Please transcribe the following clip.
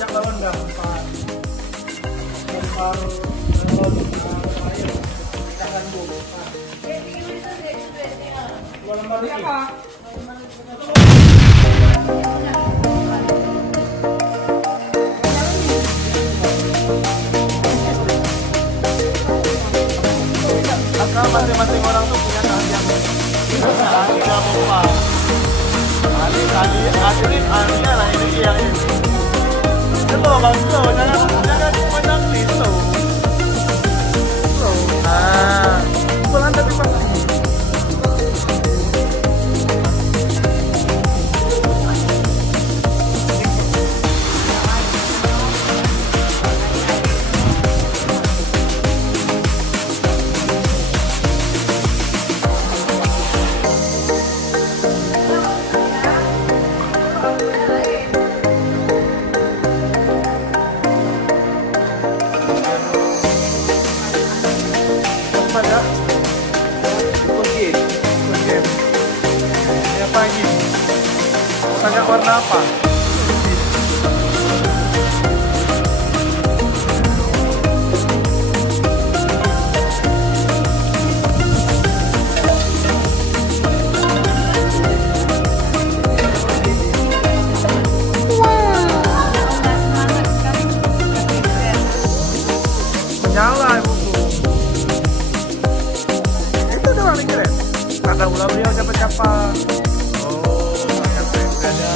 banyak lawan nggak bongkar galon air jangan bongkar. Dua lembar ini. Masing-masing orang tuh punya keahlian. Tadi nggak bongkar. Ahlinya lah ini yang ini. Slow bang, slow, jangan pandang di slow. Nah, pelan tapi pas. Tanya warna apa? Menyala ibuku. Itu doang nih keren. Ada ulah beliau siapa-siapa. Oh, ada.